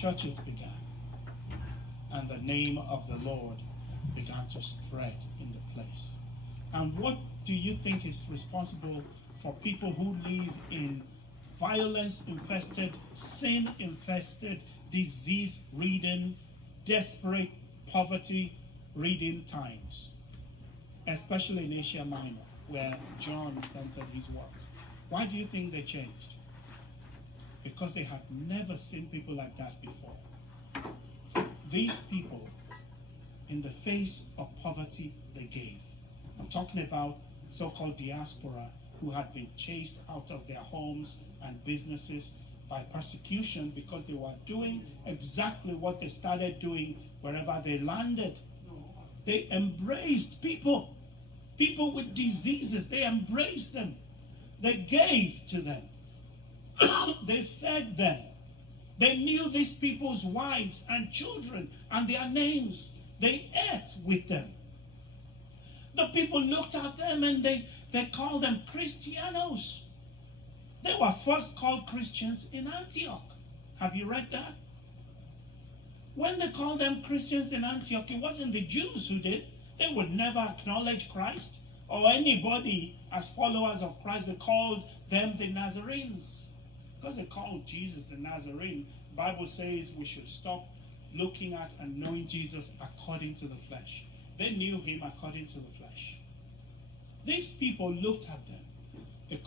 churches began. And the name of the Lord began to spread in the place. And what do you think is responsible for people who live in violence-infested, sin-infested, disease-ridden, desperate, poverty-ridden times? Especially in Asia Minor, where John centered his work. Why do you think they changed? Because they had never seen people like that before. These people, in the face of poverty, they gave. I'm talking about so-called diaspora who had been chased out of their homes and businesses by persecution because they were doing exactly what they started doing wherever they landed. They embraced people with diseases. They embraced them. They gave to them. They fed them. They knew these people's wives and children and their names. They ate with them. The people looked at them and they called them Christianos. They were first called Christians in Antioch. Have you read that? When they called them Christians in Antioch, it wasn't the Jews who did. They would never acknowledge Christ or anybody as followers of Christ. They called them the Nazarenes. Because they called Jesus the Nazarene, the Bible says we should stop looking at and knowing Jesus according to the flesh. They knew him according to the flesh. These people looked at them. They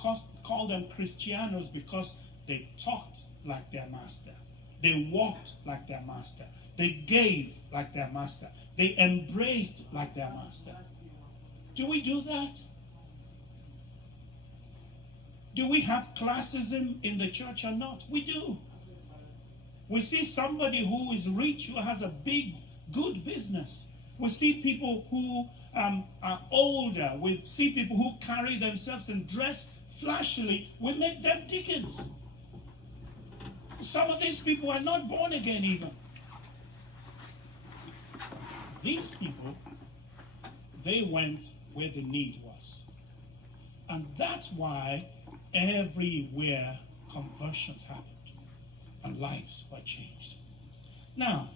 called them Christianos because they talked like their master. They walked like their master. They gave like their master. They embraced like their master. Do we do that? Do we have classism in the church or not? We do. We see somebody who is rich, who has a big, good business. We see people who are older. We see people who carry themselves and dress flashily. We make them deacons. Some of these people are not born again even. These people, they went where the need was. And that's why everywhere conversions happened and lives were changed. Now,